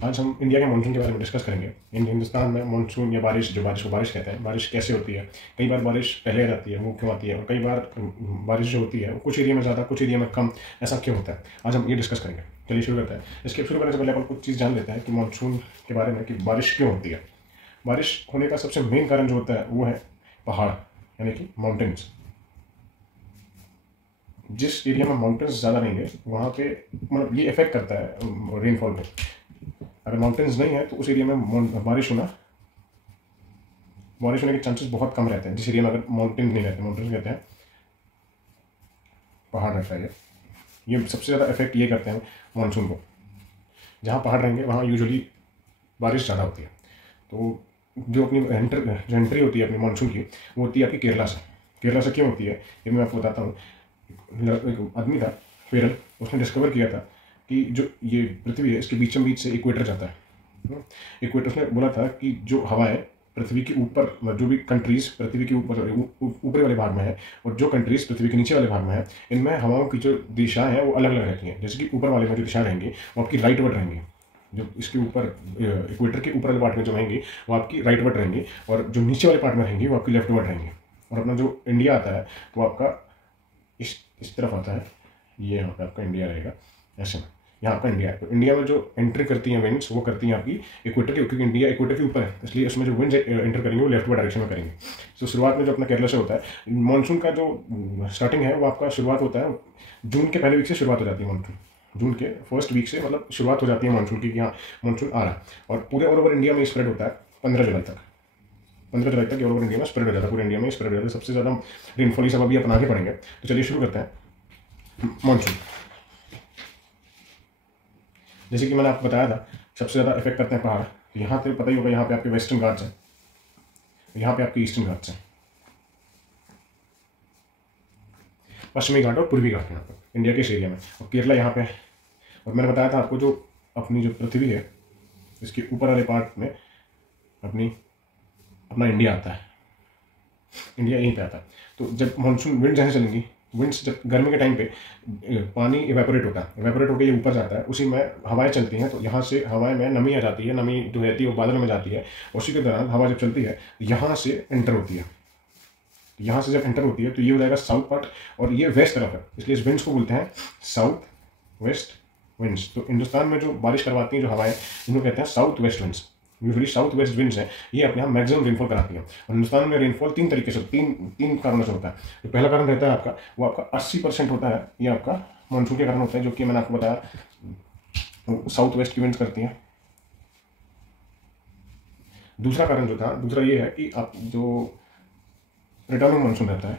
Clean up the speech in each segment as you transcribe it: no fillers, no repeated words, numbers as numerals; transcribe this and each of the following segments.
आज हम इंडिया के मानसून के बारे में डिस्कस करेंगे। हिंदुस्तान में मानसून या बारिश, जो बारिश को बारिश कहते हैं, बारिश कैसे होती है। कई बार बारिश पहले आ जाती है, वो क्यों आती है, और कई बार बारिश जो होती है वो कुछ एरिया में ज़्यादा, कुछ एरिया में कम, ऐसा क्यों होता है। आज हम ये डिस्कस करेंगे। चलिए शुरू करते हैं। इसके शुरू करने से पहले अपन कुछ चीज़ जान लेते हैं कि मानसून के बारे में, कि बारिश क्यों होती है। बारिश होने का सबसे मेन कारण जो होता है वो है पहाड़, यानी कि माउंटेन्स। जिस एरिया में माउंटेन्स ज़्यादा रहेंगे वहाँ पे मतलब ये इफेक्ट करता है रेनफॉल में। अगर माउंटेन्स नहीं है तो उस एरिया में बारिश होने के चांसेस बहुत कम रहते हैं। जिस एरिया में अगर माउंटेन नहीं रहते, माउंटेन्स कहते हैं पहाड़ रहता है, ये सबसे ज़्यादा इफेक्ट ये करते हैं मानसून को। जहाँ पहाड़ रहेंगे वहाँ यूजुअली बारिश ज़्यादा होती है। तो जो अपनी एंट्री होती है अपनी मानसून की, वो होती है आपकी केरला से। केरला से क्यों होती है ये मैं आपको बताता हूँ। एक आदमी था फेरल, उसने डिस्कवर किया था कि जो ये पृथ्वी है इसके बीचों बीच से इक्वेटर जाता है। इक्वेटर, उसने बोला था कि जो हवाएं पृथ्वी के ऊपर, जो भी कंट्रीज पृथ्वी के ऊपर वाले भाग में है और जो कंट्रीज पृथ्वी के नीचे वाले भाग में है, इनमें हवाओं की जो दिशाएं हैं वो अलग अलग रहती हैं। जैसे कि ऊपर वाले में जो दिशा रहेंगी वो आपकी राइट वर्ड रहेंगी, जो इसके ऊपर इक्वेटर के ऊपर वाले पार्ट में जो रहेंगी वो आपकी राइट वर्ड रहेंगी, और जो नीचे वाले पार्ट में रहेंगी वो आपकी लेफ्ट वर्ड रहेंगी। और अपना जो इंडिया आता है वो आपका इस तरफ आता है। ये यहाँ पे आपका इंडिया रहेगा ऐसे में, यहाँ आपका इंडिया है। तो इंडिया में जो एंट्री करती हैं विंड्स, वो करती हैं आपकी इक्वेटर के, क्योंकि इंडिया इक्वेटर के ऊपर है, इसलिए उसमें जो विंड्स एंटर करेंगे वो लेफ्ट वर्ड डायरेक्शन में करेंगे। तो शुरुआत में जो अपना केरला से होता है मानसून का जो स्टार्टिंग है वो आपका शुरुआत होता है जून के पहले वीक से शुरुआत हो जाती है मानसून। जून के फर्स्ट वीक से मतलब शुरुआत हो जाती है मानसून की, यहाँ मानसून आ रहा है। और पूरे ऑल ओवर इंडिया में स्प्रेड होता है 15 जुलाई तक। 15 जुलाई तक ऑल ओवर इंडिया में स्प्रेड हो जाता है, पूरे इंडिया में स्प्रेड हो जाता है। सबसे ज़्यादा रेनफॉल सब अभी अपना आगे पड़ेंगे। तो चलिए शुरू करते हैं मानसून। जैसे कि मैंने आपको बताया था सबसे ज़्यादा इफेक्ट करते हैं पहाड़। तो यहाँ पे पता ही होगा, यहाँ पे आपके वेस्टर्न घाट्स हैं, यहाँ पे आपके ईस्टर्न घाट्स हैं, पश्चिमी घाट और पूर्वी घाट यहाँ पर इंडिया के इस एरिया में, और केरला यहाँ पे है। और मैंने बताया था आपको जो अपनी जो पृथ्वी है इसके ऊपर वाले पार्ट में अपना इंडिया आता है। इंडिया यहीं पे आता है। तो जब मानसून विंड जैसे चलेंगी, विंड्स जब गर्मी के टाइम पे पानी इवेपोरेट होता है, इवेपोरेट होकर ये ऊपर जाता है, उसी में हवाएं चलती हैं। तो यहाँ से हवाएं में नमी आ जाती है, नमी जो रहती है वो बादल में जाती है। उसी के दौरान हवा जब चलती है यहाँ से एंटर होती है। यहाँ से जब एंटर होती है तो ये हो जाएगा साउथ पार्ट, और ये वेस्ट तरफ है, इसलिए इस विंड्स को बोलते हैं साउथ वेस्ट विंड्स। तो हिंदुस्तान में जो बारिश करवाती हैं जो हवाएं, इनको कहते हैं south west winds. Usually south west winds हैं, ये अपने यहाँ मैक्सिमम रेनफॉल कराती है। और हिंदुस्तान में रेनफॉल तीन तरीके से, तीन कारणों से होता है। तो पहला कारण रहता है आपका, वो आपका 80% होता है, ये आपका मानसून के कारण होता है, जो कि मैंने आपको बताया साउथ वेस्ट की विंड्स करती हैं। दूसरा कारण जो था, दूसरा ये है कि आप जो रिटर्निंग मानसून रहता है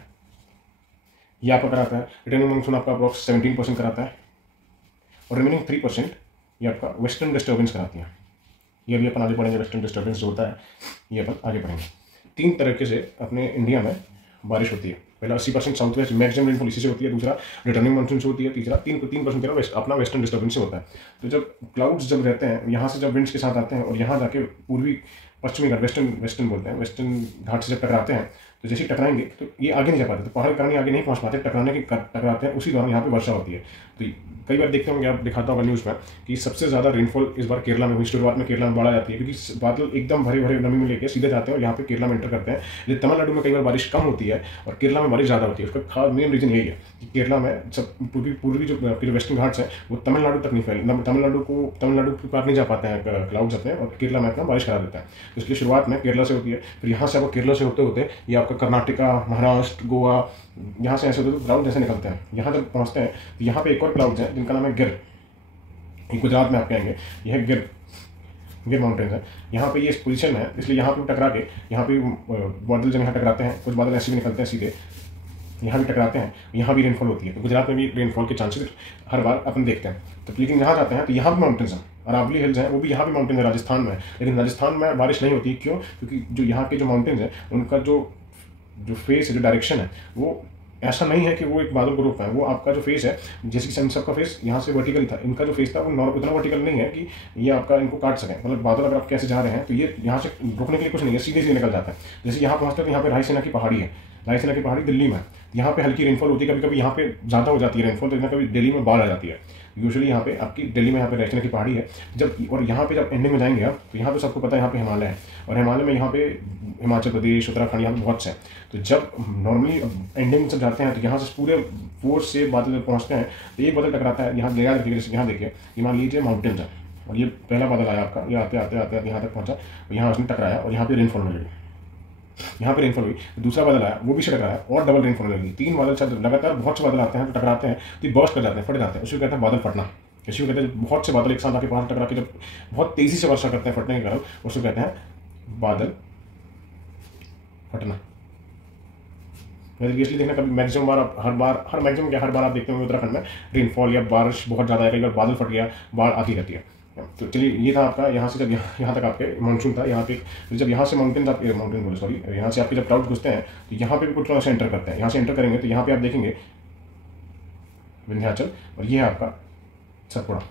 ये आपका कराता है। रिटर्निंग मानसून आपका अप्रॉक्स 17% कराता है, और रिमेनिंग 3% ये आपका वेस्टर्न डिस्टर्बेंस कराती है। ये भी अपन आगे पढ़ेंगे, वेस्टर्न डिस्टर्बेंस जो होता है ये अपन आगे पढ़ेंगे। तीन तरीके से अपने इंडिया में बारिश होती है। पहला 80% साउथ वेस्ट मैक्सिमम रेनफॉल इसी से होती है, दूसरा रिटर्निंग मानसून से होती है, तीसरा 3% अपना वेस्टर्न डिस्टर्बेंस से होता है। तो जब क्लाउड्स जब रहते हैं यहाँ से, जब विंड्स के साथ आते हैं और यहाँ जाके पूर्वी पश्चिमी घाट, वेस्टर्न बोलते हैं, वेस्टर्न घाट से जब टकराते हैं तो जैसे ही टकराएंगे तो ये आगे नहीं जा पाते, तो पहाड़ के कारण आगे नहीं पहुँच पाते, टकराते हैं, उसी दौरान यहाँ पे वर्षा होती है। तो कई बार देखते होंगे आप, दिखाता होगा न्यूज़ में कि सबसे ज़्यादा रेनफॉल इस बार केरला में हुई। शुरुआत में केरला में बाढ़ आ जाती है क्योंकि बादल एकदम भरे भरे नमी में लेके सीधे जाते हैं और यहाँ पे केरला में एंटर करते हैं। लेकिन तमिलनाडु में कई बार बारिश कम होती है और केरला में बारिश ज़्यादा होती है। उसका खास मेन रीज़न यही है कि केरला में सब पूर्वी जो वेस्टर्न घाट्स हैं वो तमिलनाडु तक नहीं फैले, तमिलनाडु के पार नहीं जा पाते हैं क्लाउड्स अपने, और केरला में अपना बारिश करा देता है। तो इसलिए शुरुआत में केरला से होती है, फिर यहाँ से आपको केरला से होते होते ये आपका कर्नाटका, महाराष्ट्र, गोवा, यहाँ से ऐसे होते तो क्लाउड जैसे निकलते हैं। यहाँ जब पहुँचते हैं तो यहाँ पे एक और क्लाउड्स हैं जिनका नाम है गिर। गुजरात में आपके आएंगे, यह गिर माउंटेन्स है। यहाँ पे ये इस पोजीशन में है, इसलिए यहाँ पे टकरा के, यहाँ पे बादल जब यहाँ टकराते हैं, कुछ बादल ऐसे भी निकलते हैं सीधे, यहाँ भी टकराते हैं, यहाँ भी रेनफॉल होती है। तो गुजरात में भी रेनफॉल के चांसेस हर बार अपन देखते हैं। तो लेकिन यहाँ जाते हैं तो यहाँ भी माउंटेन्स हैं, अरावली हिल्स हैं, वो भी यहाँ भी माउंटेन है, राजस्थान में। लेकिन राजस्थान में बारिश नहीं होती, क्यों? क्योंकि जो यहाँ के जो माउंटेन्स हैं उनका जो फेस है, जो डायरेक्शन है, वो ऐसा नहीं है कि वो एक बादल को रोक पाए। वो आपका जो फेस है, जैसे कि सबका फेस यहाँ से वर्टिकल था, इनका जो फेस था वो उतना वर्टिकल नहीं है कि ये आपका इनको काट सकें। मतलब बादल अगर आप कैसे जा रहे हैं तो ये यहाँ से रोकने के लिए कुछ नहीं है, सीधे सीधे निकल जाता है। जैसे यहाँ पहुँचते हैं तो यहाँ पे रायसेना की पहाड़ी है, रायसेना की पहाड़ी दिल्ली में, यहाँ पे हल्की रेनफॉल होती है, कभी कभी यहाँ पे ज़्यादा हो जाती है रेनफॉल, तो यहाँ कभी दिल्ली में बाढ़ आ जाती है। यूजुअली यहाँ पे आपकी दिल्ली में यहाँ पे रैचना की पहाड़ी है। जब और यहाँ पे जब एंडिंग में जाएंगे आप, तो यहाँ पे सबको पता है यहाँ पे हिमालय है, और हिमालय में यहाँ पे हिमाचल प्रदेश, उत्तराखंड यहाँ पे बहुत से हैं। तो जब नॉर्मली एंडिंग में जब जाते हैं तो यहाँ से पूरे फोर्स से बादल जब पहुँचते हैं तो एक बादल टकराता है। यहाँ याद रखिए, जैसे यहाँ देखिए, ये मान लीजिए माउंटेन्स है, और ये पहला बादल आया आपका, ये आते आते आते आते यहाँ तक पहुँचा, और यहाँ उसने टकराया और यहाँ पे रेनफॉल होने लगी, यहाँ पे रेनफॉल हुई। दूसरा बादल आया, वो भी से टकराया और डबल रेनफॉल होने लगी। 3 बादल जब लगातार बहुत से बादल आते हैं तो टकराते हैं तो ये बर्स्ट कर जाते हैं, फट जाते हैं, उसको कहते हैं बादल फटना। इसी को कहते हैं बहुत से बादल एक साथ आके पहाड़ टकरा के जब बहुत तेजी से वर्षा करते हैं फटने के कारण, उसको कहते हैं बादल फटना। इसलिए देखना कभी मैक्सिमम बार हर बार आप देखते होंगे उत्तराखंड में रेनफॉल या बारिश बहुत ज़्यादा है, कई बार बादल फट गया, बाढ़ आती रहती है। तो चलिए, ये था आपका यहाँ से जब यहाँ तक आपके मानसून था। यहाँ पे जब यहाँ से माउंटेन बोले सॉरी, यहाँ से आपके जब क्लाउड घुसते हैं तो यहाँ पे भी कुछ थोड़ा सा एंटर करते हैं। यहाँ से एंटर करेंगे तो यहाँ पे आप देखेंगे विंध्याचल, और ये है आपका सतपुड़ा।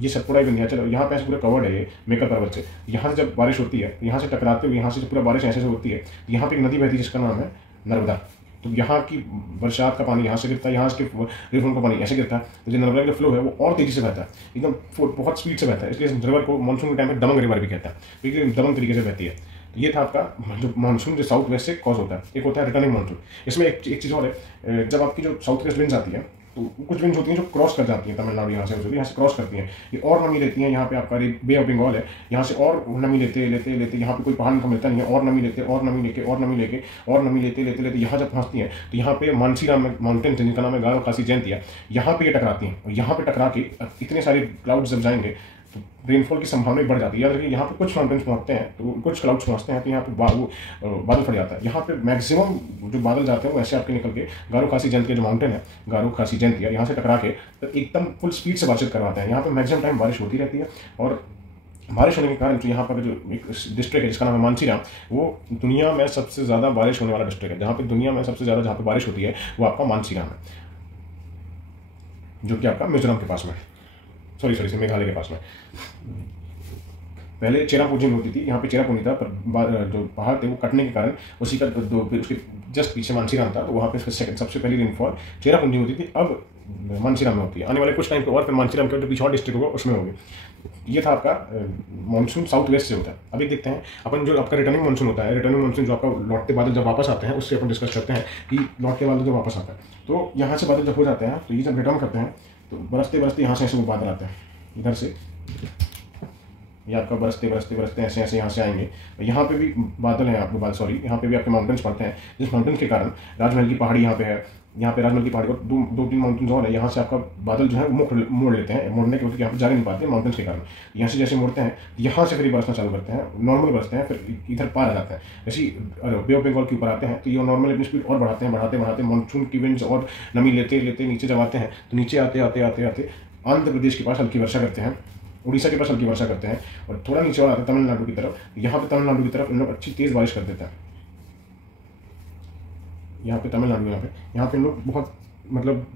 ये सतपुड़ा विंध्याचल, और यहाँ पे ऐसे पूरा कवर्ड है ये मेकर पर्वत से। यहाँ से जब बारिश होती है, यहाँ से टकराते हुए यहाँ से पूरा बारिश ऐसे होती है, यहाँ पे एक नदी बहती है जिसका नाम है नर्मदा। तो यहाँ की बरसात का पानी यहाँ से गिरता है, यहाँ के रिवर का पानी ऐसे गिरता है, तो जो नर्मदा का फ्लो है वो और तेजी से बहता है, एकदम बहुत स्पीड से बहता है। इसलिए रिवर को मानसून के टाइम में दमंग रिवर भी कहता है, क्योंकि दमंग तरीके से बहती है। तो ये था आपका जो मानसून जो साउथ वेस्ट से कॉज होता है। एक होता है रिटर्निंग मानसून। इसमें एक चीज़ और है, जब आपकी जो साउथ वेस्ट विंड्स आती है तो कुछ विंड्स होती हैं जो क्रॉस कर जाती हैं तमिलनाडु, यहाँ से क्रॉस करती हैं, ये और नमी लेती हैं। यहाँ पे आपका बे ऑफ बंगाल है, यहाँ से और नमी लेते लेते लेते यहाँ पे कोई पहाड़ का मिलता नहीं है, और नमी लेते और नमी लेके और नमी लेके और नमी लेते लेते लेते यहाँ जब पहुँचती हैं तो यहाँ पे मानसीराम माउंटेन जिनका नाम है गारो खासी जयंतिया, यहाँ पे ये टकराती हैं, और यहाँ पे टकरा के इतने सारे क्लाउड्स जब जाएंगे तो रेनफॉल की संभावना बढ़ जाती है। याद रखिए, यहाँ पे कुछ माउंटेन्स पहुँचते हैं तो कुछ क्लाउड्स पहुँचते हैं तो यहाँ पे बादल फट जाता है। यहाँ पे मैक्सिमम जो बादल जाते हैं वो ऐसे आपके निकल के गारो खासी जयंतिया जो माउंटेन है, गारो खासी जयंतिया, यहाँ से टकरा के तो एकदम फुल स्पीड से बारिश करवाते हैं। यहाँ पे मैक्सिमम टाइम बारिश होती रहती है, और बारिश होने के कारण जो यहाँ पर जो एक डिस्ट्रिक्ट है जिसका नाम है मानसीराम, वो दुनिया में सबसे ज़्यादा बारिश होने वाला डिस्ट्रिक्ट है। जहाँ पे दुनिया में सबसे ज़्यादा जहाँ पे बारिश होती है वो आपका मानसीराम है, जो कि आपका मिजोरम के पास में, सॉरी मेघालय के पास में। पहले चेरापूंजी होती थी, यहाँ पे चेरापूंजी था, पर जो पहाड़ थे वो कटने के कारण उसी का उसके जस्ट पीछे मानसीराम था, तो वहाँ पे सबसे पहली रेनफॉल चेरापूंजी होती थी, अब मानसीराम में होती है। आने वाले कुछ टाइम पे और फिर मानसीराम के जो पीछे और डिस्ट्रिक्ट होगा उसमें होगी। ये था आपका मानसून साउथ वेस्ट से होता है। अभी देखते हैं अपन जो आपका रिटर्निंग मानसून होता है, रिटर्निंग मानसून जो आपका लौटते बादल जब वापस आते हैं उससे अपन डिस्कस करते हैं कि लौटते बादल जब वापस आता है तो यहाँ से बादल जब हो जाते हैं तो ये जब रिटर्न करते हैं तो बरसते बरसते यहाँ से ऐसे वो बादल आते हैं, इधर से ये आपका बरसते बरसते बरसते ऐसे ऐसे यहाँ से आएंगे। यहाँ पे भी बादल हैं आपको सॉरी, यहाँ पे भी आपके माउंटेन्स पड़ते हैं, जिस माउंटेन के कारण राजमहल की पहाड़ी यहाँ पे है, यहाँ पे राजमहल की पहाड़ी और दो तीन माउंटेन्स और है। यहाँ से आपका बादल जो है मोड़ लेते हैं, मोड़ने के वक्त यहाँ पे जा नहीं पाते माउंटेन्स के कारण। यहाँ से जैसे मोड़ते हैं यहाँ से फिर बरसना चालू करते हैं, नॉर्मल बरसते हैं, फिर इधर पार आ जाते हैं। जैसे बे ऑफ बंगाल के ऊपर आते हैं तो ये नॉर्मल अपनी स्पीड और बढ़ाते हैं, बढ़ाते बढ़ाते मानसून की विंड्स और नमी लेते लेते नीचे जब आते हैं तो नीचे आते आते आते आते आंध्र प्रदेश के पास हल्की वर्षा करते हैं, उड़ीसा के पास हल्की वर्षा करते हैं, और थोड़ा नीचे और आते हैं तमिलनाडु की तरफ। यहाँ पे तमिलनाडु की तरफ इन लोग अच्छी तेज़ बारिश कर देते हैं। यहाँ पे तमिलनाडु यहाँ पे इन लोग बहुत मतलब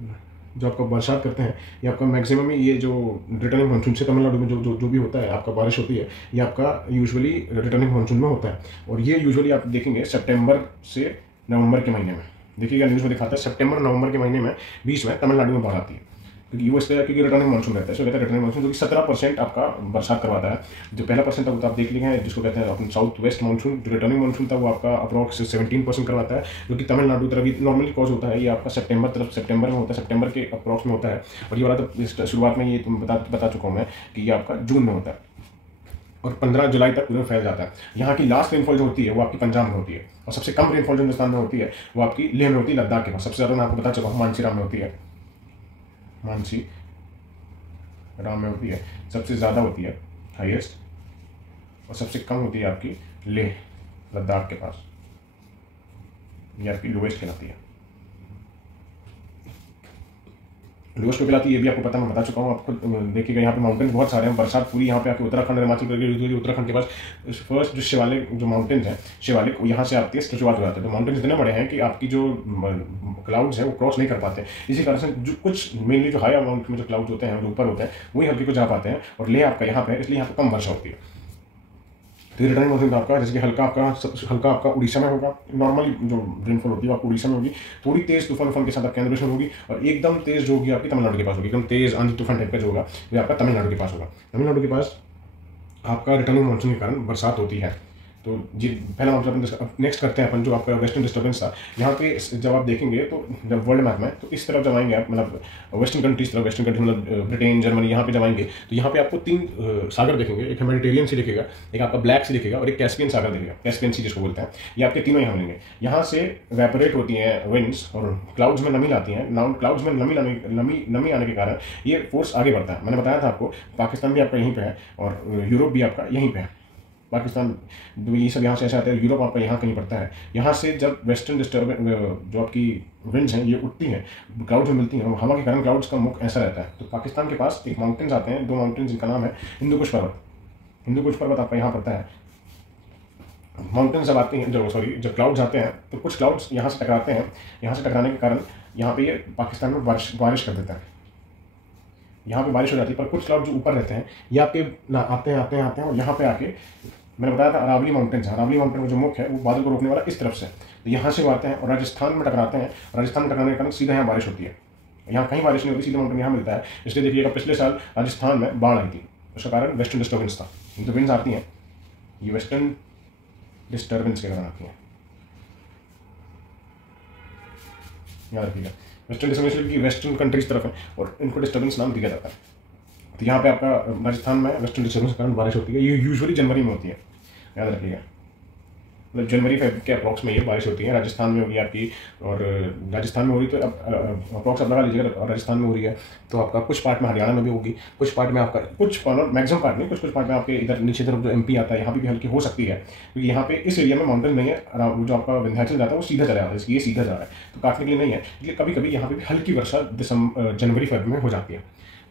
जो आपका बरसात करते हैं, ये आपका मैक्सिमम ये जो रिटर्निंग मानसून से तमिलनाडु में जो भी होता है आपका बारिश होती है, ये आपका यूजुअली रिटर्निंग मानसून में होता है। और ये यूजुअली आप देखेंगे सितंबर से नवंबर के महीने में, देखिएगा न्यूज़ में दिखाता है सितंबर नवंबर के महीने में बीच में तमिलनाडु में बाढ़ आती है, क्योंकि वो इसलिए क्योंकि रिटर्निंग मानसून रहता है। इसको कहते हैं रिटर्निंग मानसून, जो कि 17% आपका बरसात करवाता है। जो पहला परसेंट था वो तो आप देख लिए हैं, जिसको कहते हैं अपन साउथ वेस्ट मानसून। जो रिटर्निंग मानसून था वो आपका अप्रॉक्स 17% करवाता है, जो कि तमिलनाडु तरफ नॉर्मली कॉज होता है। ये आपका सितंबर में होता है, सितंबर के अप्रॉक्स में होता है। और ये वाला तो शुरुआत में ये बता चुका हूँ मैं कि ये आपका जून में होता है और 15 जुलाई तक पूरा फैल जाता है। यहाँ की लास्ट रेनफॉल जो होती है वो आपकी पंजाब में होती है, और सबसे कम रेनफॉल जो हिंदुस्तान में होती है वो आपकी लेह में होती है, लद्दाख के पास। सबसे ज़्यादा मैं आपको बता चुका हूँ मानसीराम में होती है, मानसीराम में होती है, सबसे ज़्यादा होती है हाईएस्ट, और सबसे कम होती है आपकी लेह लद्दाख के पास, ये आपकी लोवेस्ट कहलाती है। लोवेस्ट को कहलाती है, ये भी आपको पता, मैं बता चुका हूँ आपको। देखिएगा यहाँ पे माउंटेन्स बहुत सारे हैं, बरसात पूरी यहाँ पे आके उत्तराखंड हिमाचल प्रदेश, उत्तराखंड के पास फर्स्ट जो शिवालिक जो माउंटेन्स हैं, शिवालिक यहाँ से आती है, शुरुआत हो जाती है। तो माउंटेन्स इतने बड़े हैं कि आपकी जो क्लाउड्स हैं वो क्रॉस नहीं कर पाते। इसी कारण से जो कुछ मेनली जो हाई अमाउंट में जो क्लाउड्स होते हैं जो ऊपर होते हैं वही हल्की को जा पाते हैं, और ले आपका यहाँ पे, इसलिए यहाँ पर कम वर्षा होती है। तो ये रिटर्निंग मानसून आपका जैसे कि हल्का आपका उड़ीसा में होगा, नॉर्मली जो रेनफॉल होती है आपको उड़ीसा में होगी, थोड़ी तेज तूफान के साथ आपके आंध्र प्रदेश में होगी, और एकदम तेज जो होगी आपकी तमिलनाडु के पास होगी, एकदम तेज आंधी तूफान टाइप का जो होगा वो आपका तमिलनाडु के पास होगा। तमिलनाडु के पास आपका रिटर्निंग मानसून के कारण बरसात होती है। तो जी पहला मामला अपन नेक्स्ट करते हैं अपन जो आपका वेस्टर्न डिस्टर्बेंस था। यहाँ पे जब आप देखेंगे तो जब वर्ल्ड मैप में तो इस तरफ जब आएंगे आप, मतलब वेस्टर्न कंट्रीज तरफ, वेस्टर्न कंट्री मतलब ब्रिटेन जर्मनी, यहाँ पे जब आएंगे तो यहाँ पे आपको 3 सागर देखेंगे। एक मेडिटेरियन सी दिखेगा, एक आपका ब्लैक सी दिखेगा, और एक कैस्पियन सागर दिखेगा, कैस्पियन सी जिसको बोलते हैं। ये आपके तीनों यहाँ मिलेंगे। यहाँ से वेपोरेट होती हैं विंड्स और क्लाउड्स में नमी लाती हैं। नाउ क्लाउड्स में नमी आने के कारण ये फोर्स आगे बढ़ता है। मैंने बताया था आपको पाकिस्तान भी आपका यहीं पे है और यूरोप भी आपका यहीं पे है। पाकिस्तान ये सब यहाँ से ऐसे आते हैं, यूरोप आपका यहाँ कहीं पड़ता है। यहाँ से जब वेस्टर्न डिस्टर्बेंस जो आपकी विंड्स हैं ये उठती हैं, क्लाउड्स में मिलती हैं, हवा के कारण क्लाउड्स का मुख ऐसा रहता है। तो पाकिस्तान के पास एक माउंटेन्स आते हैं, 2 माउंटेन्स, जिनका नाम है हिंदू कुश पर्वत। हिंदू कुश पर्वत आपका यहाँ पड़ता है। माउंटेन्स जब आते हैं, जब क्लाउड्स आते हैं तो कुछ क्लाउड्स यहाँ से टकराते हैं। यहाँ से टकराने के कारण यहाँ पे ये पाकिस्तान में बारिश कर देता है। यहाँ पे बारिश हो जाती है, पर कुछ क्लाउड जो ऊपर रहते हैं ये आपके आते हैं और यहाँ पे आके, मैंने बताया था अरावली माउंटेन्स, अरावली माउंटेन का जो मुख है वो बादल को रोकने वाला इस तरफ से, तो यहाँ से वो आते हैं और राजस्थान में टकराते हैं। राजस्थान में टकराने के कारण सीधा यहाँ बारिश होती है। यहाँ कहीं बारिश नहीं होती, सीधा माउंटेन यहाँ मिलता है। इसलिए देखिएगा पिछले साल राजस्थान में बाढ़ आई थी, उसका कारण वेस्टर्न डिस्टर्बेंस था। जो विंड्स आती हैं ये वेस्टर्न डिस्टर्बेंस के कारण आती हैं, याद रखिएगा। वेस्टर्न डिस्टर्बेंस क्योंकि वेस्टर्न कंट्रीज तरफ है और इनको डिस्टर्बेंस नाम दिया जाता है। तो यहाँ पे आपका राजस्थान में वेस्टर्न डिस्टर्बेंस के कारण बारिश होती है। ये यूजुअली जनवरी में होती है, याद रखिएगा। मतलब जनवरी फेब के अप्रॉक्स में ये बारिश होती है। राजस्थान में होगी आपकी, और राजस्थान में हो रही तो अब अप्रॉक्स आप लगा लीजिएगा, और राजस्थान में हो रही है तो आपका कुछ पार्ट में हरियाणा में भी होगी, कुछ पार्ट में आपका, कुछ मैक्सिमम पार्ट नहीं, कुछ पार्ट में आपके इधर नीचे तरफ जो MP आता है यहाँ पे भी हल्की हो सकती है, क्योंकि यहाँ पे इस एरिया में माउंटेन नहीं है। जो आपका विंध्याचल जाता है वो सीधा चला जाता है, इसलिए ये सीधा जा रहा है तो काटने के लिए नहीं है। इसलिए कभी कभी यहाँ पे भी हल्की वर्षा जनवरी फेब में हो जाती है।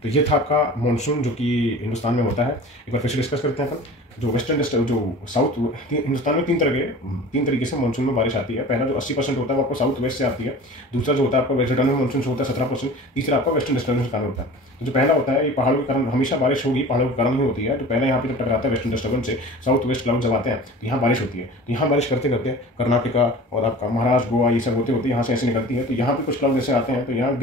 तो ये था आपका मानसून जो कि हिंदुस्तान में होता है। एक बार फिर से डिस्कस करते हैं अपन। जो वेस्टर्न जो साउथ हिंदुस्तान में तीन तरीके से मानसून में बारिश आती है। पहला जो 80% होता है वो आपको साउथ वेस्ट से आती है। दूसरा जो होता है आपका वेस्टर्न मानसून से होता है 17%। तीसरा आपका वेस्टर्न डिस्टर्बेंस के कारण होता है। तो जो पहला होता है ये पहाड़ों के कारण, हमेशा बारिश होगी, पहाड़ों के कारण ही होती है। तो पहले यहाँ पे जब टकराता है वेस्टर्न डिस्टर्बेंस से, साउथ वेस्ट क्लाउड जब आते हैं तो यहाँ बारिश होती है। तो यहाँ बारिश करते करते कर्नाटका और आपका महाराष्ट्र, गोवा ये सब होते होते यहाँ से ऐसे निकलती है। तो यहाँ पे कुछ क्लाउड ऐसे आते हैं, तो यहाँ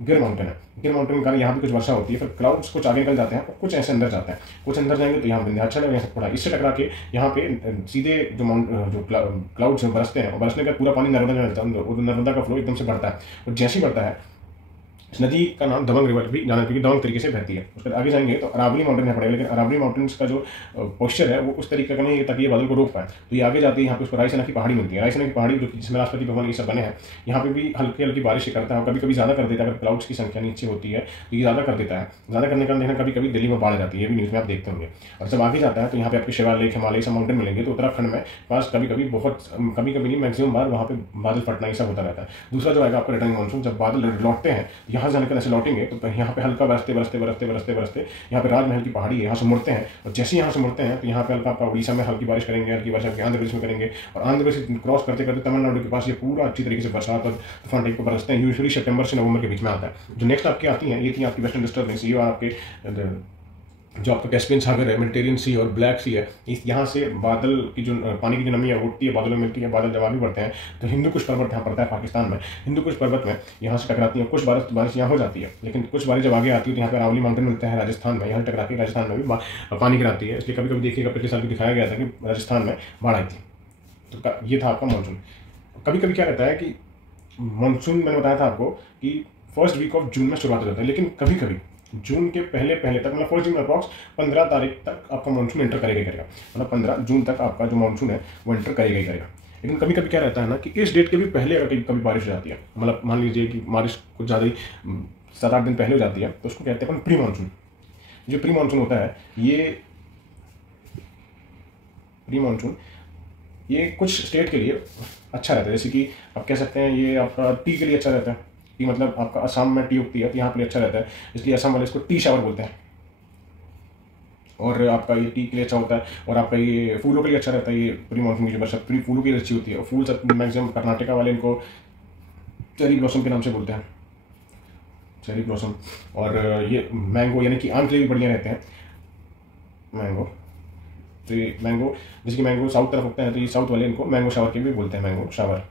गिर माउंटेन है, गिर माउंटेन के कारण यहाँ पे कुछ वर्षा होती है। फिर क्लाउड्स कुछ आगे निकल जाते हैं और कुछ ऐसे अंदर जाते हैं। कुछ अंदर जाएंगे तो यहाँ विंध्याचल है, यहाँ थोड़ा इससे टकरा के यहाँ पे सीधे जो क्लाउड्स बरसते हैं और बरसने का पूरा पानी नर्मदा में मिलता है और नर्मदा का फ्लो एकदम से बढ़ता है। और जैसे ही बढ़ता है, इस नदी का नाम दबंग रिवर भी जाना, क्योंकि दबंग तरीके से बहती है। उसके आगे जाएंगे तो अरावली माउंटेन यहाँ पड़ेगा, लेकिन अरावली माउंटेन्स का जो पोस्चर है वो उस तरीके का नहीं है ताकि ये बादल को रोक पाए। तो ये आगे जाती है, यहाँ पे उसको रायसेना की पहाड़ी मिलती है। रायसेना की पहाड़ी जो कि जिसमें राष्ट्रपति भवन ये सब बने हैं, यहाँ पे भी हल्की हल्की बारिश करता है और कभी कभी ज़्यादा कर देता है। अगर क्लाउड्स की संख्या नीचे होती है तो ये ज़्यादा कर देता है। ज़्यादा करने का देखना कभी कभी दिल्ली में बाढ़ आ जाती है, ये भी न्यूज़ में आप देखते होंगे। और जब आगे जाता है तो यहाँ पे आपके शिवालिक, हिमालय सब माउंटेन मिलेंगे। तो उत्तराखंड में पास कभी कभी नहीं, मैक्सिमम बार वहाँ पे बादल फटना ही सब होता रहता है। दूसरा जो आएगा आपका रिटर्निंग मानसून, जब बादल लौटते हैं, यहाँ जाने का ऐसे लौटेंगे तो यहाँ पे हल्का बरसते यहाँ पे राजमहल की पहाड़ी है, यहाँ से मुड़ते हैं। और जैसे यहाँ से मुड़ते हैं तो यहाँ पे हल्का आपका उड़ीसा में हल्की बारिश करेंगे, हल्की वर्षा आंध्र प्रदेश में करेंगे, और आंध्र प्रदेश क्रॉस करते करते तमिलनाडु के पास ये पूरा अच्छी तरीके से बरसात और तूफान टाइप को बरसते हैं। यूजुअली सितंबर से नवंबर के बीच में आता है। जो नेक्स्ट आपकी आती हैं, ये थी आपकी वेस्टर्न डिस्टर्बेंस। ये आपके जो आपका कैस्पियन सागर है, मेडिटेरियन सी और ब्लैक सी है, इस यहाँ से बादल की जो पानी की जो नमी है उठती है, बादलों में मिलती है, बादल जब आगे बढ़ते हैं तो हिंदू कुश पर्वत यहाँ पड़ता है पाकिस्तान में। हिंदू कुश पर्वत में यहाँ से टकराती है, कुछ बारिश यहाँ हो जाती है, लेकिन कुछ बारिश जब आगे आती है तो यहाँ पे अरावली माउंटेन मिलता है राजस्थान में, यहाँ टकरा के राजस्थान में भी पानी गिराती है। इसलिए कभी कभी देखिएगा पिछले साल भी दिखाया गया था कि राजस्थान में बाढ़ आई थी। तो ये था आपका मानसून। कभी कभी क्या रहता है कि मानसून, मैंने बताया था आपको कि फर्स्ट वीक ऑफ जून में शुरुआत हो जाता है, लेकिन कभी कभी जून के पहले तक, मतलब फर्स्ट जून में अप्रॉक्स 15 तारीख तक आपका मानसून एंटर करेगा। मतलब 15 जून तक आपका जो मानसून है वो एंटर करेगा। लेकिन कभी कभी क्या रहता है ना कि इस डेट के भी पहले अगर कभी बारिश हो जाती है, मतलब मान लीजिए कि बारिश कुछ ज़्यादा ही 7-8 दिन पहले हो जाती है, तो उसको कहते हैं अपन प्री मानसून। जो प्री मानसून होता है, ये प्री मानसून ये कुछ स्टेट के लिए अच्छा रहता है। जैसे कि आप कह सकते हैं ये आपका टी के लिए अच्छा रहता है, टी मतलब आपका असम में टी उगती है तो यहाँ पे अच्छा रहता है, इसलिए असम वाले इसको टी शावर बोलते हैं। और आपका ये टी के लिए अच्छा होता है। और आपका ये फूलों के लिए अच्छा रहता है। ये प्री मानसून की जो बरसात प्री फूलों की अच्छी होती है। फूल सब मैक्सिमम कर्नाटका वाले इनको चेरी ब्लॉसम के नाम से बोलते हैं, चेरी ब्लॉसम। और ये मैंगो यानी कि आम के लिए भी बढ़िया रहते हैं मैंगो। तो ये मैंगो, जैसे कि मैंगो साउथ तरफ उगता है तो ये साउथ वाले इनको मैंगो शावर के भी बोलते हैं, मैंगो शावर।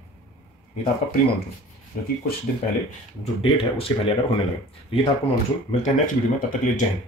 ये था आपका प्री मानसून, जो कि कुछ दिन पहले जो डेट है उससे पहले अगर होने लगे। तो ये था आपका मानसून। मिलते हैं नेक्स्ट वीडियो में, तब तक के लिए जय हिंद।